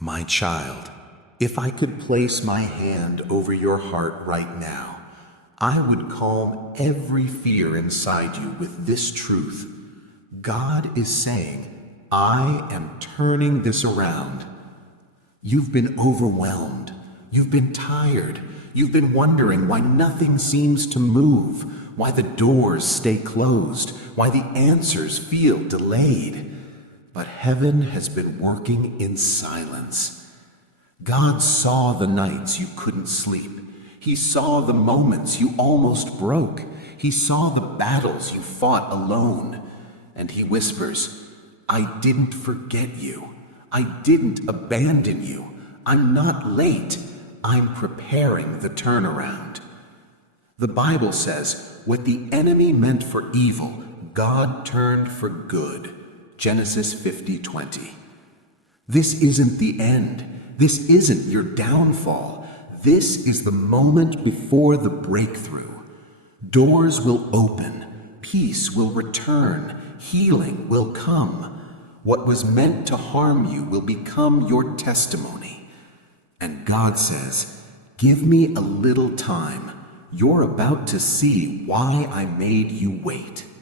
My child, if I could place my hand over your heart right now, I would calm every fear inside you with this truth. God is saying, I am turning this around. You've been overwhelmed. You've been tired. You've been wondering why nothing seems to move, why the doors stay closed, why the answers feel delayed. But heaven has been working in silence. God saw the nights you couldn't sleep. He saw the moments you almost broke. He saw the battles you fought alone. And he whispers, I didn't forget you. I didn't abandon you. I'm not late. I'm preparing the turnaround. The Bible says, what the enemy meant for evil, God turned for good. Genesis 50:20. This isn't the end. This isn't your downfall. This is the moment before the breakthrough. Doors will open. Peace will return. Healing will come. What was meant to harm you will become your testimony. And God says, give me a little time. You're about to see why I made you wait.